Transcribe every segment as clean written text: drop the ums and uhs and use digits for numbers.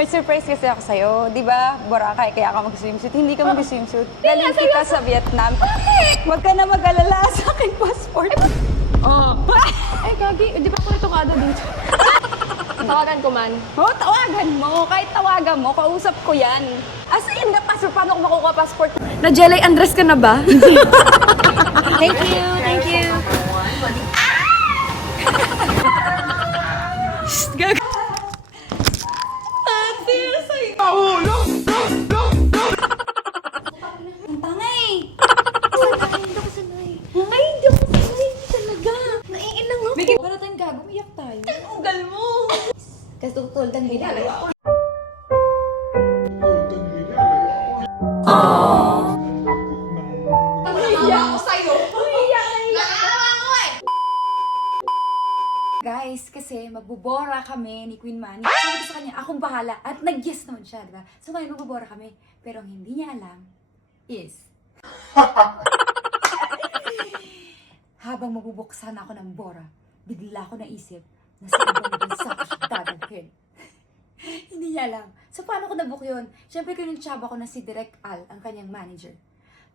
May surprise kasi ako sa'yo. Di ba, Boracay, kaya ka mag-swimsuit. Hindi ka mag-swimsuit. Galing kita sa Vietnam. Huwag ka na mag-alala sa akin passport. Ay, Gagi, di ba ako retokado dito? Tawagan ko man. Oh, tawagan mo. Kahit tawagan mo, kausap ko yan. As in, passport. Paano ko makukuha passport? Na-Jelay Andres ka na ba? Thank you, thank you. Ang tangay! Hindi ako sanay. Ay, hindi ako sanay talaga. Naiilang ako. Para tayong gago, iyak tayo. Ugal mo. Kasi tutulad ang binalay. Guys, kasi magbubora kami ni Queen Manny. Sabi ko sa kanya, akong bahala. At nag-yes naman siya, diba? So ngayon, magbubora kami. Pero ang hindi niya alam is... Habang mabubuksan ako ng bora, bigla ko naisip na sa ibang bansa ko siya dadalhin. Hindi niya alam. So paano ko nabook yun? Siyempre kinuntsaba ko na si Direk Al, ang kanyang manager,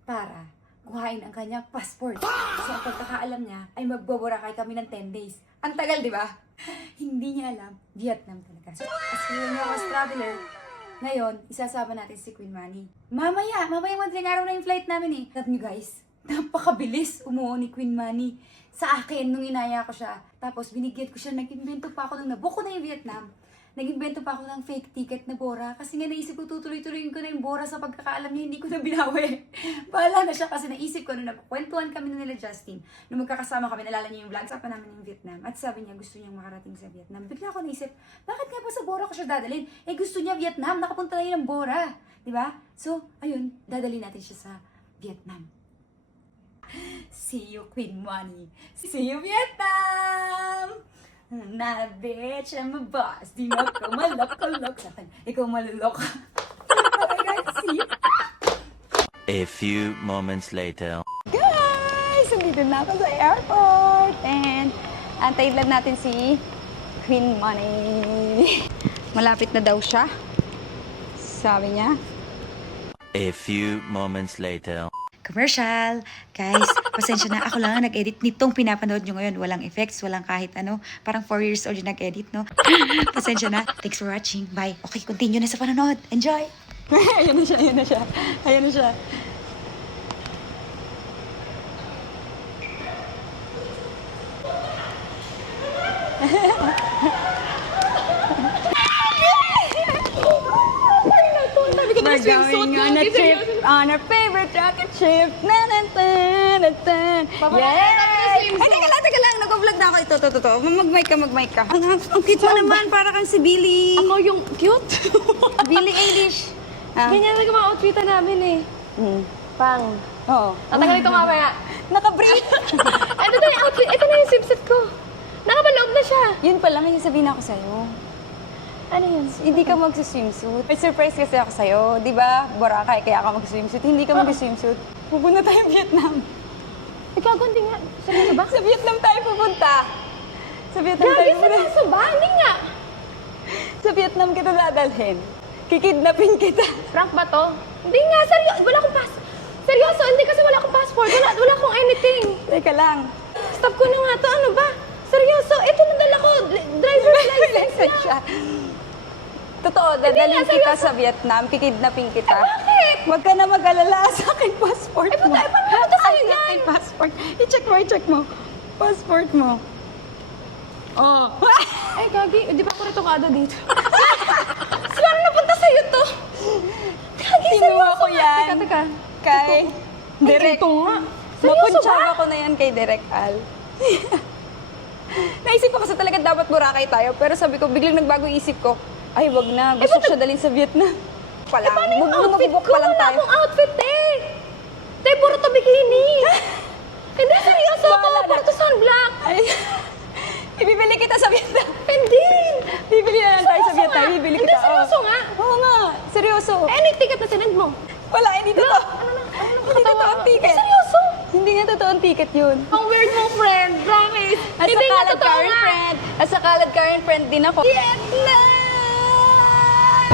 para kuhain ang kanyang passport. So ang pagkakaalam niya ay magboborakay kami ng 10 days. Ang tagal, di ba? Hindi niya alam, Vietnam talaga. So as yun ako as traveler, ngayon, isasama natin si Queen Manny. Mamaya madaling araw na yung flight namin eh. Alam niyo guys, napakabilis umuo ni Queen Manny sa akin nung inaya ko siya. Tapos binigyan ko siya, nag-invento pa ako nung nabook ko na yung Vietnam. Nag-invento pa ako ng fake ticket na bora kasi nga naisip ko tutuloy-tuloyin ko na yung bora sa pagkakaalam niya, hindi ko na binawi. Bahala na siya kasi naisip ko nung nagkwentuhan kami na nila Justin. Nung magkakasama kami, nalala niya yung vlogs pa namin yung Vietnam. At sabi niya gusto niyang makarating sa Vietnam. Bigla ako naisip, bakit nga ba sa bora ko siya dadalhin? Eh gusto niya Vietnam, nakapunta na yun ng bora. Diba? So, ayun, dadalhin natin siya sa Vietnam. See you, Queen Manny. See you, Vietnam! Na, bitch, I'm a boss. Di mo ako malok-kolok sa akin. Ikaw malulok. Okay, guys, see you. A few moments later. Guys, nandito na ako sa airport. And antayin lang natin si Queen Manny. Malapit na daw siya. Sabi niya. A few moments later. Commercial! Guys, pasensya na. Ako lang ang nag-edit nitong pinapanood nyo ngayon. Walang effects, walang kahit ano. Parang 4 years old yung nag-edit, no? Pasensya na. Thanks for watching. Bye. Okay, continue na sa panonood. Enjoy! Ayan na siya, ayan na siya. Ayan na siya. We're going on a trip, on our favorite rocket ship. Na na na na na. Yay! Ay, teka lang. Nag-vlog na ako. Ito. Mag-mic ka. Ang cute mo naman. Para kang si Billie. Ako yung cute. Billie Eilish. Ganyan talaga mga outfitan namin eh. Pang. Oo. Tatagal ito mamaya. Naka-break. Ito na yung outfit. Ito na yung swimsuit ko. Nakabaloob na siya. Yun pala, may sabihin ako sa'yo. Ano yun? Hindi ka mag-swimsuit. May surprise kasi ako sa'yo. Di ba, Boracay, kaya ka mag-swimsuit. Hindi ka mag-swimsuit. Pupunta tayo Vietnam. Ikaw, hindi nga. Seryoso ba? Sa Vietnam tayo pupunta. Sa Vietnam tayo Gagi, pupunta. seryoso ba? Hindi nga. Sa Vietnam kita dadalhin. Kikidnapin kita. Prank ba to? Hindi nga, seryoso. Wala akong seryoso, hindi kasi wala akong passport. Wala akong anything. Teka lang. Stop ko na nga to. Ano ba? Seryoso, ito nadala ko. Driver's license License siya. Totoo, dadalhin kita sa Vietnam. Kikidnapin kita. Bakit? Huwag ka na mag-alala sa akin passport mo. paano to sa'yo yan? Akin passport. I-check mo. Passport mo. Oh. Ay, Gagi, di ba ako retokado dito? Paano napunta sa'yo to? Gagi, Kinuha ko yan. Teka. Kay Direk. Ito nga. Seryoso Mapuntsaba ba? ko na yan kay Direk Al. Naisip ko kasi talaga dapat Boracay tayo. Pero sabi ko, biglang nagbago yung isip ko. Ay, wag na. Gusto ko siya dalhin sa Vietnam. Palang. Paano yung outfit ko? Pa lang Wala tayo. akong outfit eh. Te, puro to bikini. Hindi, seryoso ako. Bahala na. Puro to sunblock. Ay, ibibili kita sa Vietnam. Hindi. Bibili na lang tayo sa Seryoso Vietnam. nga. Bibili Hindi, kita. seryoso nga. Oo nga. Seryoso. Eh, ano yung ticket na sinend mo? Wala, hindi totoo. Ano na Hindi totoo ang ticket. Seryoso? Hindi nga totoo ang ticket yun. Ang weird mo, friend. Promise. As Hindi a nga kalad totoo current nga. friend. As a kalad current friend din ako. Vietnam!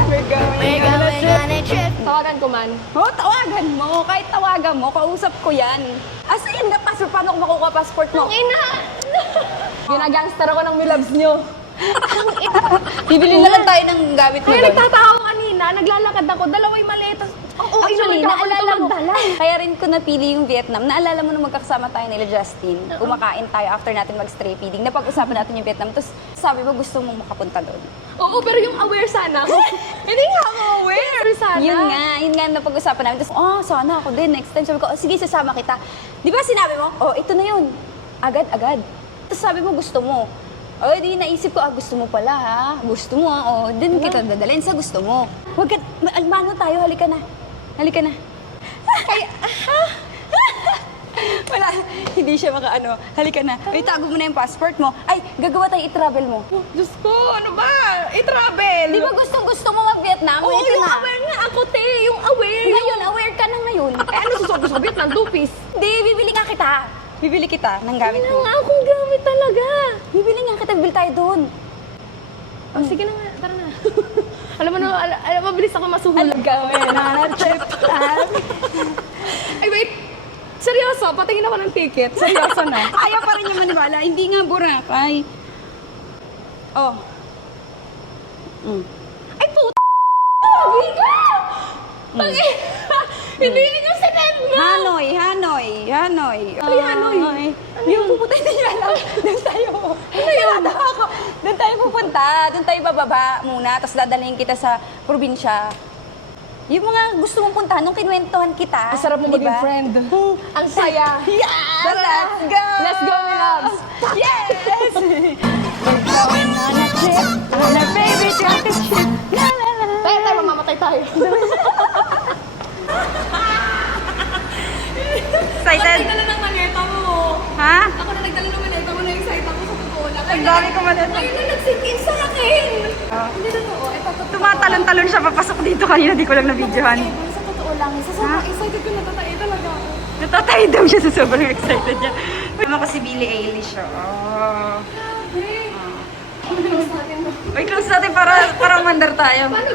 We're going on a trip. Tawagan ko man. Oh, tawagan mo. Kahit tawagan mo, kausap ko yan. As in, paano ko makukuha passport mo? Ang ina! Ginagangster ako ng milabs nyo. Bibili na lang tayo ng gamit mo Kaya doon. nagtataka ako kanina, naglalakad ako, dalaway maleta. Actually, inuman ako naalala mo, magdala. kaya rin ko napili yung Vietnam. Naalala mo nung magkakasama tayo nila Justin, kumakain tayo after natin mag-stray feeding. Napag-usapan natin yung Vietnam, tapos sabi mo gusto mong makapunta doon. Oo, pero yung aware sana ako. Hindi nga ako aware. Pero sana. Yun nga napag-usapan namin. Tapos, sana ako din. Next time, sabi ko, sige, sasama kita. Di ba sinabi mo, ito na yun. Agad-agad. Tapos sabi mo, gusto mo. Di naisip ko, gusto mo pala ha. Gusto mo, din kita dadalhin sa gusto mo. Huwag ka, mano tayo, halika na. Halika na. Wala, hindi siya makaano. Halika na. Tago mo na yung passport mo. Ay, gagawa tayo i-travel mo. Diyos ko, ano ba? I-travel. Di ba gusto mo mag-Vietnam? Oo, Ito yung na. aware nga ako, te. Yung aware. Ngayon, aware ka na ngayon. Ano susubo sa Vietnam? 2 piece. Hindi, bibili nga kita. Bibili kita ng gamit Wala mo. nga akong gamit talaga. Bibili nga kita, bibili tayo doon. Sige na nga, tara na. Alam mo na, mabilis ako masuhulog. Gawin na trip. Ay, wait. Seryoso, patingin ako ng ticket. Seryoso na. Ayaw pa rin yung maniwala. Hindi nga Boracay. Ay, puta! Sabi ka! Hindi yun yung second mo! Hanoi. Ay, Hanoi. Yung pupunta, hindi nyo alam. Doon tayo. Natawa ako. Doon tayo pupunta. Doon tayo bababa muna. Tapos dadalhin kita sa probinsya. Yung mga gusto mong puntahan, nung kinwentuhan kita. Ang sarap mo di maging ba? friend. Ang saya. Yes! Tara na. Let's go! Let's go, my loves. Yes! We're going on a trip. On a favorite rocket trip. La, la, la, la. Tayo, mamamatay tayo. Excited? Nagdala ng maneta mo. Ha? Ako na nagdala ng maneta mo, na-excite ako sa totoo lang. Ang dami ko maneta. Ngayon na nag-sink in sa akin. Hindi totoo. Tumatalon-talon siya papasok dito kanina. Di ko lang na-videohan. Sa totoo lang. Sa sobrang excited ko natatay talaga ako. Natatay daw siya sa sobrang excited niya. Tama ko si Billie Eilish. Close natin mo. Uy, close natin para umandar tayo. Paano?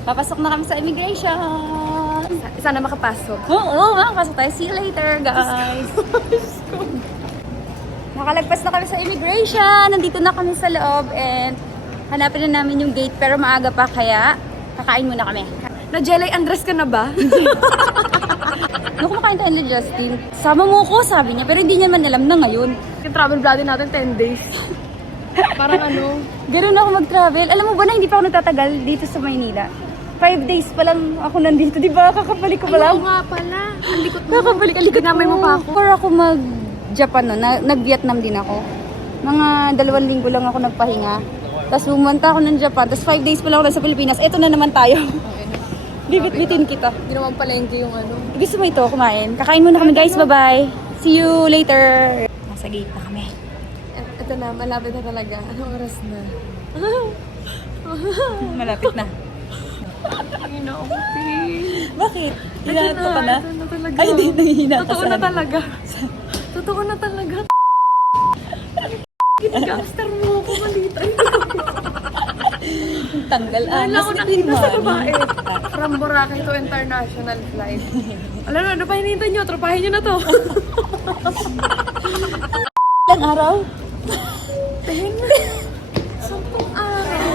Papasok na kami sa immigration. Sana makapasok. Oo, makapasok tayo. See you later, guys. Nakalagpas na kami sa immigration. Nandito na kami sa loob and hanapin na namin yung gate pero maaga pa kaya kakain muna kami. Na-jelly Andres ka na ba? Nung kumakain tayo ni Justin, sama mo ko, sabi niya, pero hindi niya man alam na ngayon. Yung travel vlog natin 10 days. Parang ano? Ganun ako mag-travel. Alam mo ba na hindi pa ako nagtatagal dito sa Maynila? 5 days pa lang ako nandito, di ba? Kakabalik ko pa lang. Oo nga pala. Ang likot mo. Kakabalik, alikot Ginamay mo pa ako. Before ako mag-Japan no, nag-Vietnam din ako. Mga 2 linggo lang ako nagpahinga. Tapos pumunta ako ng Japan. Tapos 5 days pa lang ako nasa Pilipinas. Eto na naman tayo. Bibit-bitin kita. Hindi naman palengke yung ano. Gusto mo ito, kumain? Kakain muna kami guys, bye-bye. See you later. Nasa gate na kami. Ito na, malapit na talaga. Anong oras na? Malapit na. Bakit? Hinahanap ka na? Ito na talaga. Ay, hindi nangihina ka Totoo sa na ano. talaga. Totoo na talaga. Ginagangster mo ako malita. Tanggal Wala mas ko nakita sa natin, babae. man. From Boracay to international flight. Alam mo, ano pa hinihintay nyo? Tropahin nyo na to. Ilang araw? Sampung araw.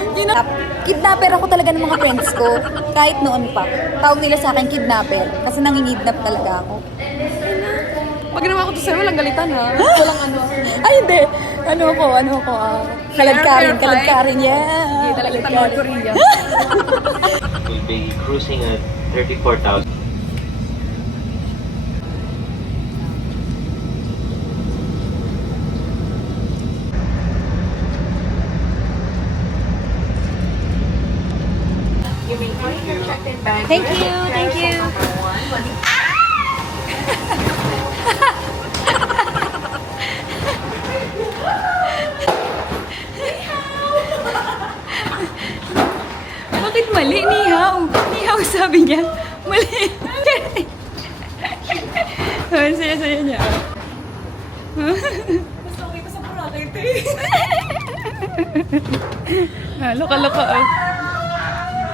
Kidnapper ako talaga ng mga friends ko. Kahit noon pa. Tawag nila sa akin kidnapper. Kasi nangingidnap talaga ako. Pag ginawa ko to sa'yo, walang galitan ha. Walang ano. Ay, hindi. Ano ko, kaladkarin, Fair fight. yeah. Hindi talaga sa North Korea. We'll be cruising at 34,000. Thank you. Bakit mali? Nihaw. Nihaw sabi niya. Mali. Ang saya-saya niya. Mas okay pa sa Boracay, te. Loka-loka, oh.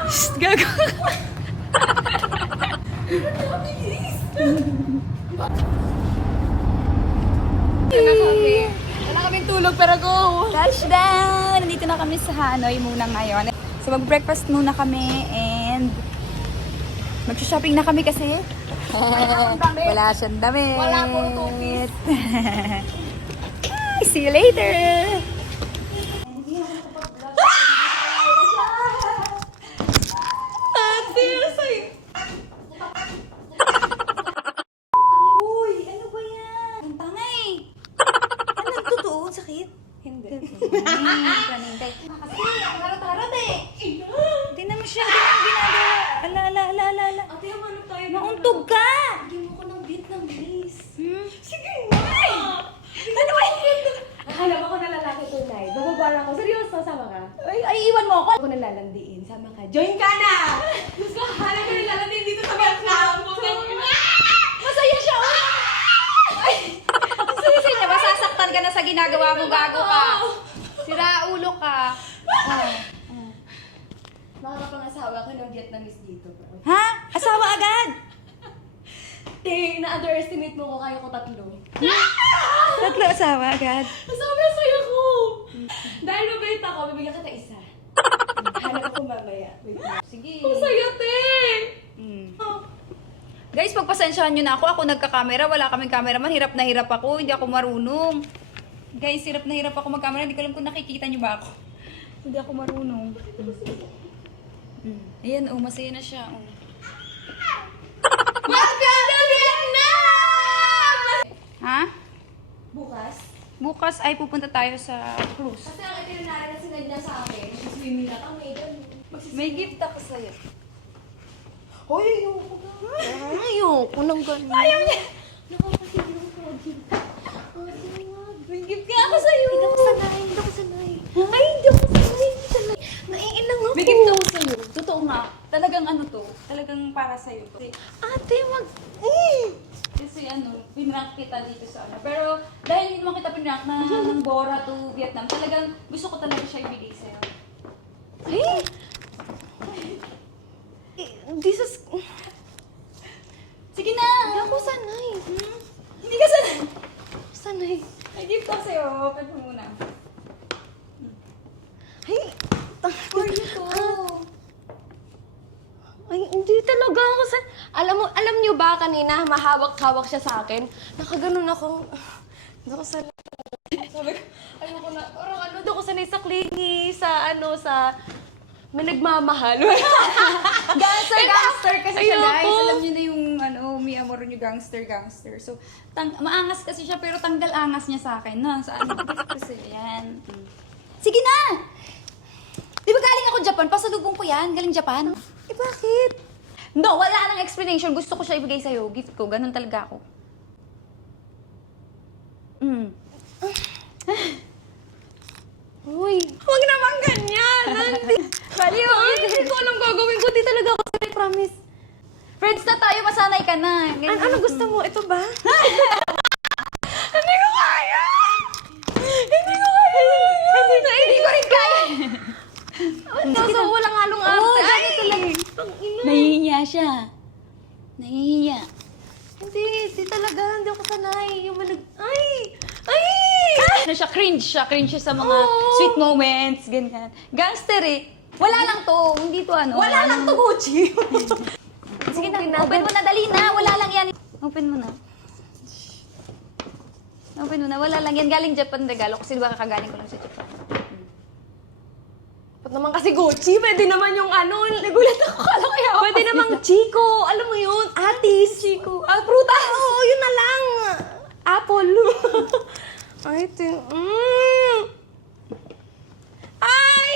Shh, gago. Wala kaming tulog, pero go! Touchdown! Nandito na kami sa Hanoi muna ngayon. So mag-breakfast muna kami and mag-shopping na kami kasi wala siyang damit. Wala pong two-piece. Ay, see you later! Uy, ano ba yan? Ang tangay! Ano ang totoo? Ang sakit? Hindi. Panintay. Harot-harot eh! Hindi naman siya. Hindi naman ginagawa. Ala. Ate, ano tayo? Mauntog ka! Bigyan mo ko ng Vietnam please. Sige na! Ano ba yun? Akala ko na lalaki tunay. Bababara ko. Seryoso, sama ka? Ay, iwan mo ako. Ako nalalandiin. Sama ka. Join ka na! Gusto ko, akala ko nalalandiin dito sa Vietnam. Masaya siya! Ay! Ang saya niya. Masasaktan ka na sa ginagawa mo. Gago ka. Sira ulo ka. Makakapangasawa ka ng Vietnamese dito. Ha? Asawa agad? Na-underestimate mo ko, kaya ko 3. Tatlo asawa agad. Sabi ang saya ko! Dahil mabait ako, bibigyan kita isa. Hanap ako mamaya. Wait lang. Sige. Ang saya, te! Guys, pagpasensyahan nyo na ako. Ako nagka-camera. Wala kaming cameraman. Hirap na hirap ako. Hindi ako marunong. Guys, hirap na hirap ako mag-camera. Hindi ko alam kung nakikita nyo ba ako. Hindi ako marunong. Ayan, oh. Masaya na siya. Oh. Welcome to Vietnam! Ha? Bukas? Bukas ay pupunta tayo sa cruise. Kasi ang itinerary na sinad niya sa akin, swimming na kami. May gift ako sa'yo. Hoy, ayoko na. Ayoko nang ganun. Ayaw niya. Nakakasigil ko. May gift ka ako sa'yo. Hindi ako sanay. Ay, hindi ako sanay. Naiilang ako. May gift ako sa'yo. Totoo nga. Talagang ano to. Talagang para sa'yo to. Ate, Kasi ano, pinrank kita dito sa ano. Pero dahil hindi mo kita pinrank ng Bora to Vietnam, talagang gusto ko talaga siya ibigay sa'yo. Ay! This is... Sige na! Hindi ako sanay. Hindi ka sanay. Sanay. May gift ako sa'yo. Open mo muna. Ay! For you to. Ay, hindi talaga ako sa... Alam niyo ba kanina, mahawak-hawak siya sa akin? Nakaganon akong... Hindi ako sanay. Sabi ko, ayoko na. Parang ano, hindi ako sanay sa clingy, sa ano, sa... May nagmamahal. Gangster kasi siya, guys. Ayoko. Alam niyo na yung ano, mi amor niyo gangster. So, maangas kasi siya pero tanggal angas niya sa akin. No? Sa ano, gift kasi yan. Sige na! Di ba galing ako Japan? Pasalubong ko yan. Galing Japan. Eh, bakit? No, wala nang explanation. Gusto ko siya ibigay sa'yo. Gift ko. Ganun talaga ako. Uy, huwag naman ganyan. Baliw! Hindi ko alam gagawin ko. Di talaga ako sanay, promise. Friends na tayo. Masanay ka na. Ganyan. Ano gusto mo? Ito ba? Hindi ko kaya! Hindi ko kaya! Hindi ko rin kaya! So, walang halong arte. Oo, Ay! ganito lang. Ang ina. Nahihiya siya. Nahihiya. Hindi talaga. Hindi ako sanay. Yung manag... Ay! Ay! Ano siya, cringe siya sa mga Oo. sweet moments, ganyan. Gangster eh. Wala lang to, hindi to ano. Wala lang to, Gucci. Sige na, open mo na, dali na. Wala lang yan. Open mo na. Open mo na, wala lang yan. Galing Japan regalo kasi diba kakagaling ko lang sa Japan. Ba't naman kasi Gucci? Pwede naman yung ano. Nagulat ako. Kala ko yaw. Pwede naman Chico. Alam mo yun? Atis. Chico. Ah, prutas. Oo, yun na lang. Apple. Ay, Ay!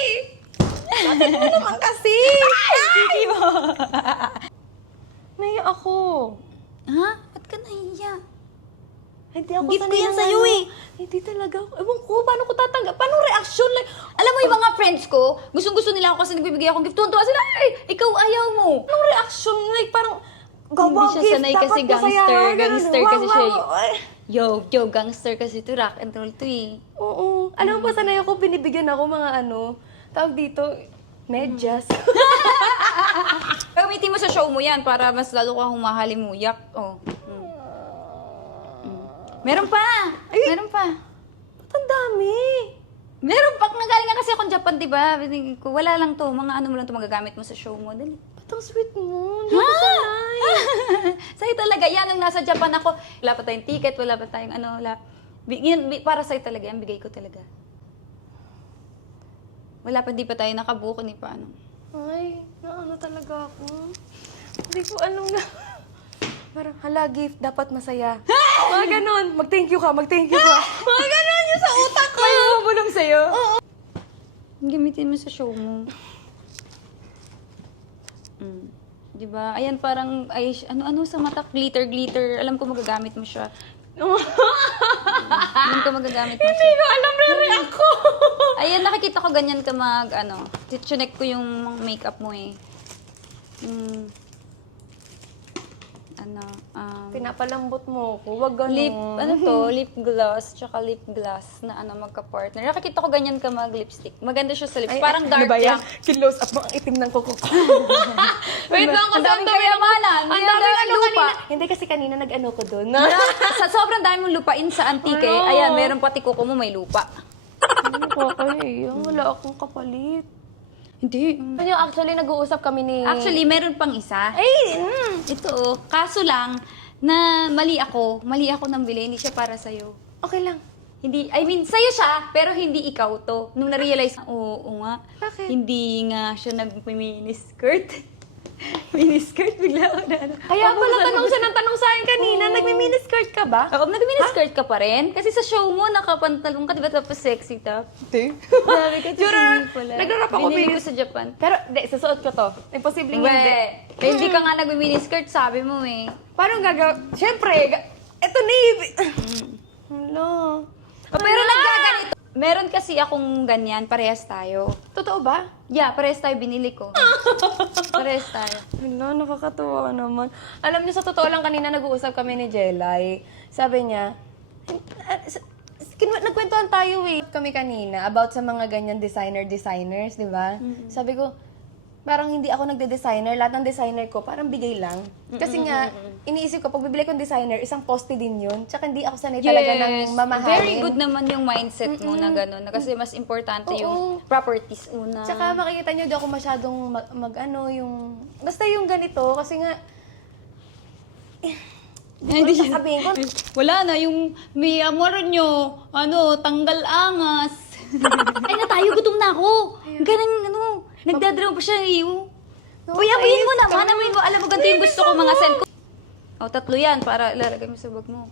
Bakit mo naman kasi? Sige mo. Naiya ako. Ha? Ba't ka nahiya? Hindi ako Gift ko sanay yan ng sa'yo ano. eh. Hindi talaga ako. Ewan ko, paano ko tatanggap? Paano reaction? Like, Alam mo yung mga friends ko, gustong-gusto nila ako kasi nagbibigay akong gift. Tuwan-tuwa sila, ay, ikaw ayaw mo. anong reaction? Like, parang, Hindi siya sanay kasi gangster. Gangster kasi siya. Yo, gangster kasi to, rock and roll to eh. Oo. Alam mo ba, sanay ako, binibigyan ako mga tawag dito, medyas. Gamitin mo sa show mo yan para mas lalo ka humahalimuyak. Oh. Meron pa! Meron pa! Ba't ang dami? Meron pa! Nagaling nga kasi akong Japan, di ba? Wala lang to. Mga ano mo lang to magagamit mo sa show mo. Dali. Ba't ang sweet mo? Hindi ko sanay. Sa'yo talaga. Yan, nung nasa Japan ako, wala pa tayong ticket, wala pa tayong ano, wala. Para sa'yo talaga, yan, bigay ko talaga. Wala pa, di pa tayo nakabuko, ni pa ano. Ay, naano talaga ako. Hindi ko alam na. Parang, hala, gift, dapat masaya. Mga ganon. Mag-thank you ka, mag-thank you ka. Mga ganon yung sa utak ko. May bumubulong sa'yo? Oo. Gamitin mo sa show mo. Di ba? Ayan, parang, ay, ano sa mata, glitter. Alam ko magagamit mo siya. Alam ko magagamit mo siya. Hindi ko alam rin ako. Ayan, nakikita ko ganyan ka chinek ko yung makeup mo eh. Pinapalambot mo ko. Wag ganon. Lip gloss, tsaka lip gloss na magka-partner. Nakikita ko ganyan ka mag-lipstick. Maganda siya sa lips. Parang dark lang. Kinlose up mo ang itim ng kuko ko. Wait lang, kasi ang daming kayamanan. Ang daming lupa. Hindi kasi kanina nag-ano ko doon. Sa sobrang dami mong lupain sa Antique, ayan, meron pati kuko mo may lupa. Ano ko kayo? Wala akong kapalit. Hindi. Actually, nag-uusap kami ni... Actually, meron pang isa. Ay! Ito, kaso lang, na mali ako nang bili, hindi siya para sa'yo. Okay lang. Hindi, I mean, sa'yo siya, pero hindi ikaw to. Nung na-realize, oo nga. Bakit? Hindi nga siya nag-miniskirt. Miniskirt, bigla ako na Kaya pala tanong siya ng tanong sa akin kanina, nagmi-miniskirt ka ba? Oo, nag-miniskirt ka pa rin? Kasi sa show mo, nakapantalong ka, di ba tapos sexy top? Hindi. Sabi ka, hindi pala. Nagrarap ako, Binili ko babe. sa Japan. Pero, susuot ko to. Imposibleng hindi. Eh, hindi ka nga nag-miniskirt, sabi mo eh. Paano gagawin? Siyempre, eto na Hello. Pero nagkaganito. Meron kasi akong ganyan, parehas tayo. Totoo ba? Yeah, parehas tayo, binili ko. Parehas tayo. Hello, nakakatuwa naman. Alam niyo, sa totoo lang, kanina nag-uusap kami ni Jelay. Sabi niya, nagkwentuhan tayo kami kanina about sa mga ganyan designers, di ba? Sabi ko, parang hindi ako nagde-designer. Lahat ng designer ko, parang bigay lang. Kasi nga, iniisip ko, pag bibili kong designer, isang poste din yun. Tsaka hindi ako sanay talaga ng mamahalin. Very good naman yung mindset mo na gano'n. Na kasi mas importante yung properties una. Tsaka makikita nyo, di ako masyadong basta yung ganito, kasi nga, Hindi siya. sabihin ko, Wala na, yung may amor nyo, tanggal angas. Ay na tayo, gutom na ako. Ganang, nagdadraw pa siya eh. Uy, amuyin mo naman, amuyin mo. Alam mo, ganito yung gusto ko, mga send ko. O, 3 yan, para ilalagay mo sa bag mo.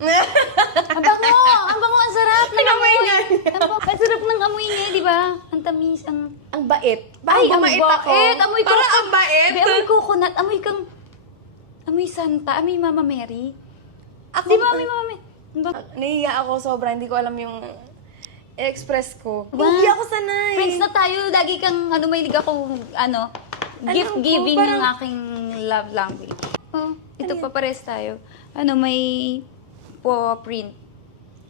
Ang bango! Ang bango, ang sarap ng amoy. Ang sarap ng amoy niya, di ba? Ang tamis, ang... ang bait. Ay, ang bumait bait! Amoy ko. Parang ang bait. Amoy coconut, amoy kang... Amoy Santa, amoy Mama Mary. Ako, Di ba amoy Mama Mary? Ang bango. nahiya ako sobra, hindi ko alam yung express ko. Ba? Hindi ako sanay. Friends na tayo, lagi kang, mahilig ako, gift ko, giving parang- yung aking love language. Oh, ito pa pares tayo. May paw print.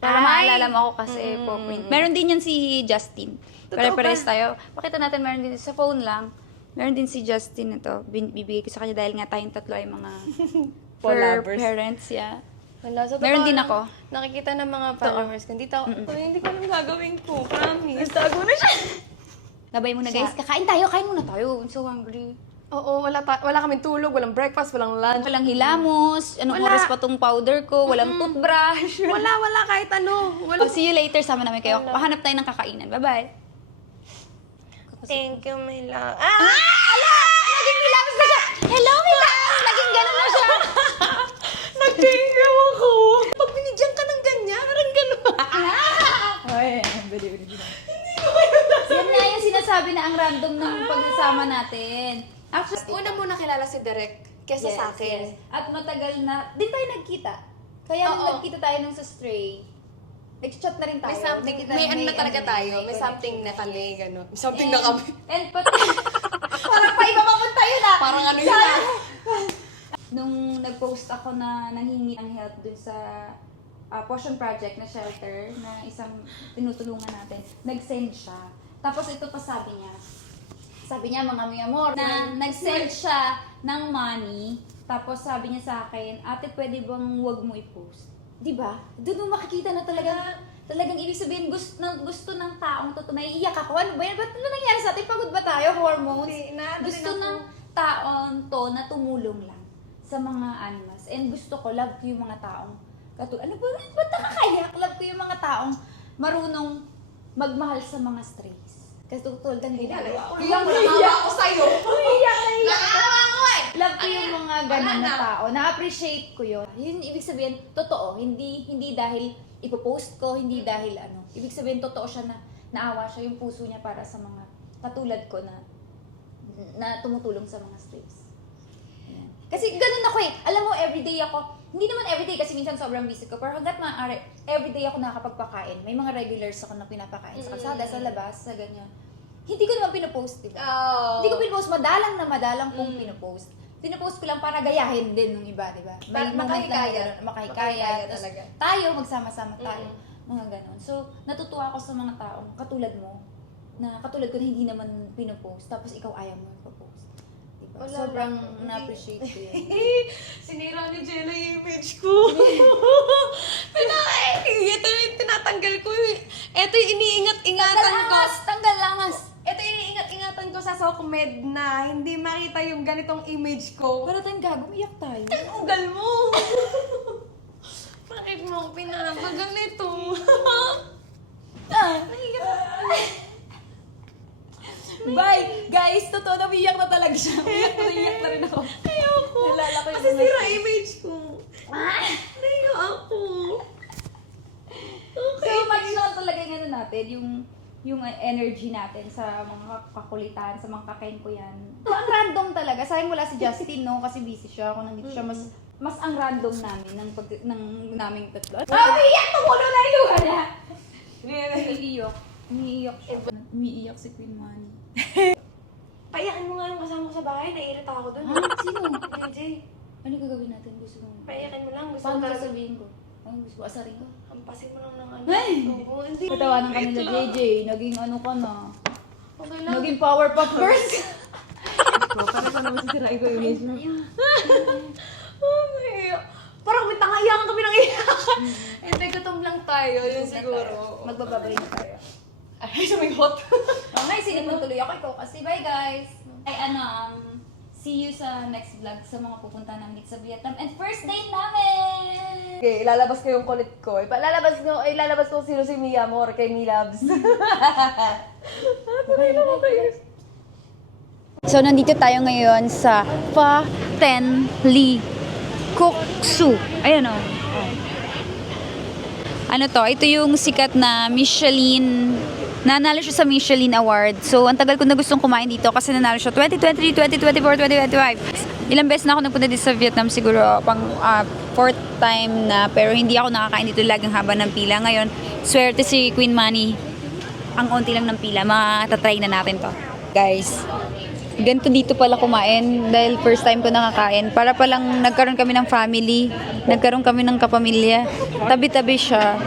Para Ay! maalala mo ako kasi paw print. Meron din yan si Justin. Totoo Pare-pares ba? tayo. Pakita natin, meron din sa phone lang. Meron din si Justin ito. Bibigay ko sa kanya dahil nga tayong tatlo ay mga Paw fur lovers. parents, yeah. Wala, sa Meron totoo din lang, ako. Nakikita ng mga followers ko. Dito, hindi ko alam gagawin ko. Promise. Tago na siya. Labay muna guys, kain muna tayo. I'm so hungry. Oo, wala kaming tulog, walang breakfast, walang lunch. Walang hilamos, anong Wala. oras pa tong powder ko, walang toothbrush. Wala kahit ano. Wala. Oh, see you later, sama namin kayo. Pahanap tayo ng kakainan. Bye-bye. Thank you, my love. Ala! Naging hilamos na siya! Hello, hilamos! Naging ganun na siya! Nag-thank you ako. Pag binigyan ka ng ganyan, parang gano'n. Ay, yan nga yung sinasabi na ang random ng pagsasama natin. Actually, Una muna kilala si Derek kesa sa akin. yes. At matagal na, di tayo nagkita. Kaya nung Oo. nagkita tayo nung sa Stray, nag-chat na rin tayo. May something, Nagkita may ano na talaga tayo. May something na kami, gano'n. Something na kami. And pati, parang pa iba papunta yun ah. Parang ano yun ah. nung nag-post ako na nanghingi ng help dun sa Potion Project na shelter na isang tinutulungan natin, nag-send siya. Tapos ito pa sabi niya mga mi amor, na nag-send siya ng money, tapos sabi niya sa akin, ate pwede bang wag mo i-post? Diba? Doon mo makikita na talagang ibig sabihin gusto ng taong totoo. Naiiyak ako. Ano ba yan? Ba't ano nangyari sa atin? Pagod ba tayo? Hormones? Gusto ng taong to na tumulong lang sa mga animals. And gusto ko, love ko yung mga taong ano ba? Ba't nakakaiyak? Love ko yung mga taong marunong magmahal sa mga strays. Kasi tutulad ng ginagawa ko. Nakawa ako sa'yo. Nakawa ko eh. Love ko yung mga ganun na tao. Na-appreciate ko yun. Yun ibig sabihin, totoo. Hindi dahil ipopost ko, hindi dahil ano. Ibig sabihin, totoo siya na naawa siya yung puso niya para sa mga katulad ko na tumutulong sa mga strays. Ayan. Kasi ganun ako eh. Alam mo, everyday ako, hindi naman everyday kasi minsan sobrang busy ko, pero hanggat maaari, everyday ako nakakapagpakain. May mga regulars ako na pinapakain sa kalsada, sa labas, sa ganyan. Hindi ko naman pinopost, diba? Hindi ko pinopost, madalang kong pinopost. Pinopost ko lang para gayahin din ng iba, diba? May moment lang na gano'n, makahikaya. talaga. Tayo, magsama-sama tayo. Mga gano'n. So, natutuwa ako sa mga taong katulad mo, na katulad ko na hindi naman pinopost, tapos ikaw ayaw mo ipopost. Diba? Wala Sobrang lang. na-appreciate ko yun. Sinira ni Jello yung image ko. Ito yung tinatanggal ko. Ito yung iniingat-ingatan ko. Tanggal langas! Ito yung iniingat-ingatan ko sa SOCMED na hindi makita yung ganitong image ko. Para tayong gago, umiyak tayo. Ang ugal mo! Bakit mo ako pinapagaganito? Bye! Guys, totoo na umiyak na talaga siya. Umiyak na rin ako. Ayoko. Nalala ko yung Kasi sira image ko. Naiyo ako. So, much na talaga yung ano natin, yung energy natin sa mga kakulitan, sa mga kakain ko yan. Ang random talaga. Sayang wala si Justin, no? Kasi busy siya. Ako nandito siya. Mas ang random namin ng naming tatlo. Umiiyak! Tumulo na yung luha niya! Umiiyak si Queen Manny. Paiyakin mo nga yung kasama ko sa bahay. Naiirita ako dun. Ha? Sino? JJ. Ano gagawin natin? Gusto mo? Paiyakin mo lang. Gusto Paano ko talaga. sasabihin ko? Ano gusto ko? Asarin ko? Hampasin mo lang ng ano. Ay! Oo, hindi. Patawanan ka nila, JJ. Naging ano ka na. Okay lang. Naging Powerpuff Girls. Okay. Parang may tangayakan kami ng iyakan. Hindi, gutom lang tayo. Yun siguro. Magbababay na tayo. Ay, sumigot. Okay, sinipon tuloy ako. Ikaw kasi. Bye, guys. Ay, see you sa next vlog sa mga pupunta namin sa Vietnam. And first date namin! Okay, ilalabas ko yung kulit ko. Ilalabas ko sino si Mia Amor kay Milabs. So, nandito tayo ngayon sa Pha Ten Ly Cook Su. Ayan o. Ano to? Ito yung sikat na Michelin. Nanalo siya sa Michelin Award. So, ang tagal ko na gustong kumain dito kasi nanalo siya 2023, 2024, 2025. Ilang beses na ako nagpunta dito sa Vietnam. Siguro pang fourth time na. Pero hindi ako nakakain dito lagang haba ng pila. Ngayon, swerte si Queen Manny. Ang onti lang ng pila. Matatry na natin to. Guys, ganito dito pala kumain dahil first time ko nakakain. Para palang nagkaroon kami ng family. Nagkaroon kami ng kapamilya. Tabi-tabi siya.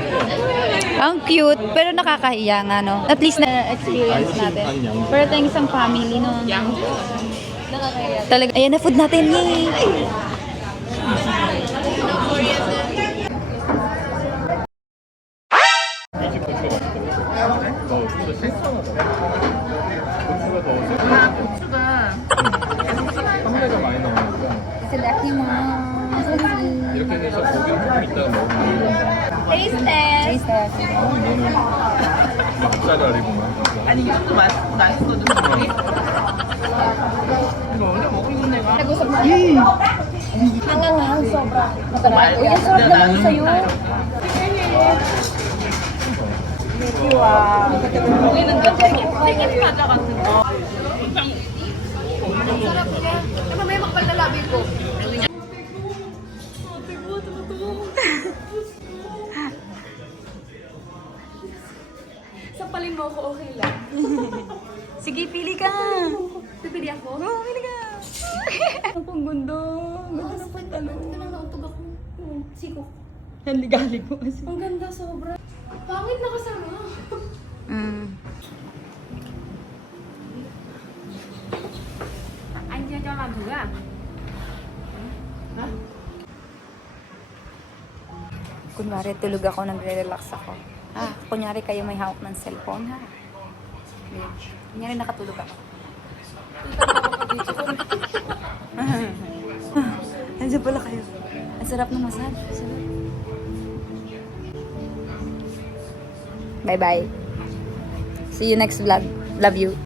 Ang cute, pero nakakahiya nga, no? At least na-experience natin. Pero tayong isang family, no? Nakakahiya. Talaga, ayan na food natin, yay! 향내가 많이 나오니까 Select yung mga... 이렇게 해서 고기를 조금 이따가 먹으면 Taste test! Taste test. 너는 막자리구만. 아니 이것도 맛있거든 분명히. 이거 원래 먹고 있는 내가 Nag-usap na. Ang sobra. Masarap. Uy, ang sarap naman sa'yo. 우리는 그 튀김 과자 같은 거. Mamaya makapagdalabi ko. Sapalin mo ako, okay lang. Sige, pili ka. Pipili ako? Oo, pili ka. Ang ganda. Ganda ng pantalon. Ito lang nautog ako. Siko. Yan, ligalig mo kasi. Ang ganda sobra. Pangit na kasama. Anh chưa cho làm thử à? Kunwari, tulog ako, nagre-relax ako. Kunyari kayo may hawak ng cellphone, ha? Kunyari, nakatulog ako. Nandiyan pala kayo. Ang sarap ng massage. Sarap. Bye-bye. See you next vlog. Love you.